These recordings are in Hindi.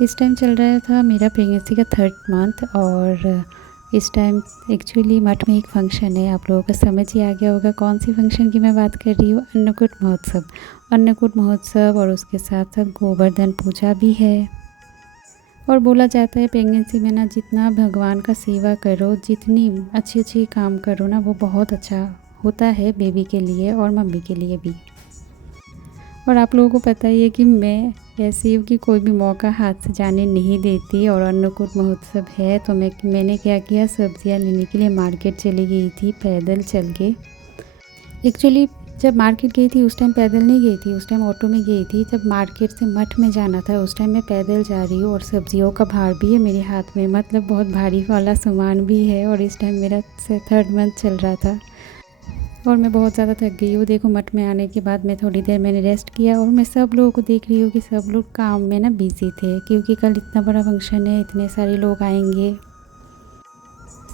इस टाइम चल रहा था मेरा प्रेगनेंसी का 3rd मंथ और इस टाइम एक्चुअली मठ में एक फ़ंक्शन है। आप लोगों को समझ ही आ गया होगा कौन सी फ़ंक्शन की मैं बात कर रही हूँ। अन्नकूट महोत्सव। अन्नकूट महोत्सव और उसके साथ साथ गोवर्धन पूजा भी है। और बोला जाता है प्रेगनेंसी में ना जितना भगवान का सेवा करो, जितनी अच्छी काम करो ना, वो बहुत अच्छा होता है बेबी के लिए और मम्मी के लिए भी। और आप लोगों को पता ही है कि मैं ऐसी हूँ कि कोई भी मौका हाथ से जाने नहीं देती। और अन्नकूट महोत्सव है तो मैंने क्या किया, सब्जियाँ लेने के लिए मार्केट चली गई थी पैदल चल के। एक्चुअली जब मार्केट गई थी उस टाइम पैदल नहीं गई थी, उस टाइम ऑटो में गई थी। जब मार्केट से मठ में जाना था उस टाइम मैं पैदल जा रही हूँ और सब्जियों का भार भी है मेरे हाथ में, मतलब बहुत भारी वाला सामान भी है। और इस टाइम मेरा 3rd मंथ चल रहा था और मैं बहुत ज़्यादा थक गई हूँ। देखो मठ में आने के बाद मैं थोड़ी देर मैंने रेस्ट किया और मैं सब लोगों को देख रही हूँ कि सब लोग काम में ना बिज़ी थे, क्योंकि कल इतना बड़ा फंक्शन है, इतने सारे लोग आएंगे।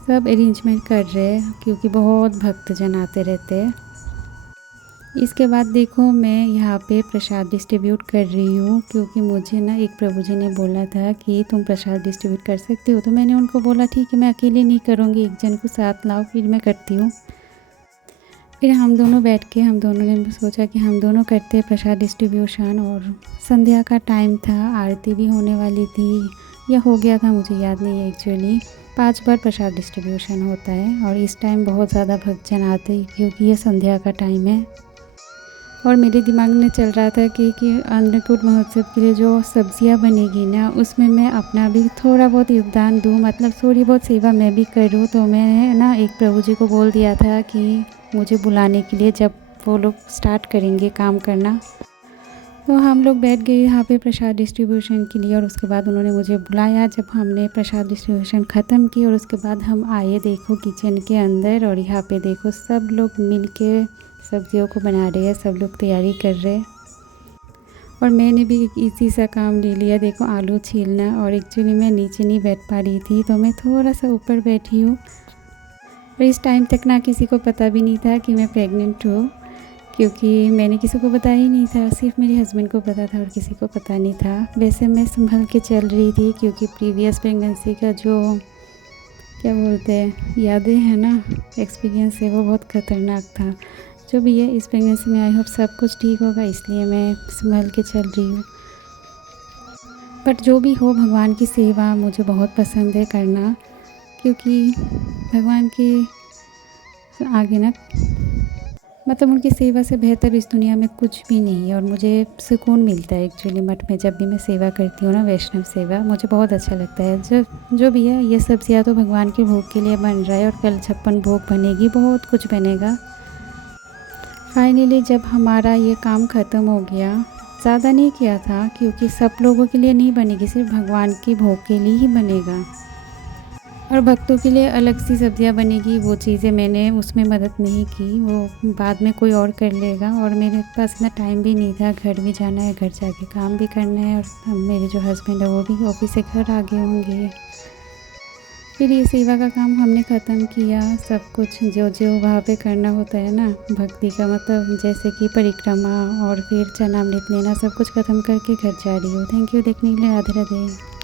सब अरेंजमेंट कर रहे हैं क्योंकि बहुत भक्तजन आते रहते हैं। इसके बाद देखो मैं यहाँ पे प्रसाद डिस्ट्रीब्यूट कर रही हूँ, क्योंकि मुझे ना एक प्रभु जी ने बोला था कि तुम प्रसाद डिस्ट्रीब्यूट कर सकती हो। तो मैंने उनको बोला ठीक है, मैं अकेले नहीं करूँगी, एक जन को साथ लाओ, फिर मैं करती हूँ। फिर हम दोनों बैठ के हम दोनों ने सोचा कि हम दोनों करते हैं प्रसाद डिस्ट्रीब्यूशन। और संध्या का टाइम था, आरती भी होने वाली थी या हो गया था, मुझे याद नहीं है एक्चुअली। 5 बार प्रसाद डिस्ट्रीब्यूशन होता है और इस टाइम बहुत ज़्यादा भक्तजन आते हैं क्योंकि ये संध्या का टाइम है। और मेरे दिमाग में चल रहा था कि अन्नकूट महोत्सव के लिए जो सब्जियां बनेगी ना, उसमें मैं अपना भी थोड़ा बहुत योगदान दूँ, मतलब थोड़ी बहुत सेवा मैं भी करूँ। तो मैंने ना एक प्रभु जी को बोल दिया था कि मुझे बुलाने के लिए जब वो लोग स्टार्ट करेंगे काम करना। तो हम लोग बैठ गए यहाँ पे प्रसाद डिस्ट्रीब्यूशन के लिए और उसके बाद उन्होंने मुझे बुलाया। जब हमने प्रसाद डिस्ट्रीब्यूशन ख़त्म की और उसके बाद हम आए देखो किचन के अंदर, और यहाँ पे देखो सब लोग मिल के सब्जियों को बना रहे हैं, सब लोग तैयारी कर रहे हैं। और मैंने भी एक इजी सा काम ले लिया, देखो आलू छीलना। और एक्चुअली मैं नीचे नहीं बैठ पा रही थी तो मैं थोड़ा सा ऊपर बैठी हूँ। और इस टाइम तक ना किसी को पता भी नहीं था कि मैं प्रेग्नेंट हूँ, क्योंकि मैंने किसी को बताया ही नहीं था, सिर्फ मेरे हस्बैंड को पता था और किसी को पता नहीं था। वैसे मैं संभल के चल रही थी क्योंकि प्रीवियस प्रेगनेंसी का जो क्या बोलते हैं यादें हैं ना, एक्सपीरियंस है, वो बहुत ख़तरनाक था। जो भी है इस प्रेगनेंसी में आई होप सब कुछ ठीक होगा, इसलिए मैं संभल के चल रही हूँ। बट जो भी हो, भगवान की सेवा मुझे बहुत पसंद है करना, क्योंकि भगवान के आगे ना, मतलब उनकी सेवा से बेहतर इस दुनिया में कुछ भी नहीं है। और मुझे सुकून मिलता है एक्चुअली मठ में, जब भी मैं सेवा करती हूँ ना, वैष्णव सेवा, मुझे बहुत अच्छा लगता है। जो भी है, ये सब्जियाँ तो भगवान के भोग के लिए बन रहा है और कल 56 भोग बनेगी, बहुत कुछ बनेगा। फाइनली जब हमारा ये काम ख़त्म हो गया, ज़्यादा नहीं किया था क्योंकि सब लोगों के लिए नहीं बनेगी, सिर्फ भगवान के भोग के लिए ही बनेगा। और भक्तों के लिए अलग सी सब्जियां बनेगी, वो चीज़ें मैंने उसमें मदद नहीं की, वो बाद में कोई और कर लेगा। और मेरे पास इतना टाइम भी नहीं था, घर भी जाना है, घर जाके काम भी करना है। और मेरे जो हस्बैंड है वो भी ऑफिस से घर आ गए होंगे। फिर ये सेवा का काम हमने ख़त्म किया, सब कुछ जो जो वहाँ पे करना होता है ना भक्ति का, मतलब जैसे कि परिक्रमा और फिर चरणामृत लेना, सब कुछ ख़त्म करके घर जा रही हूँ। थैंक यू देखने के लिए। राधे राधे।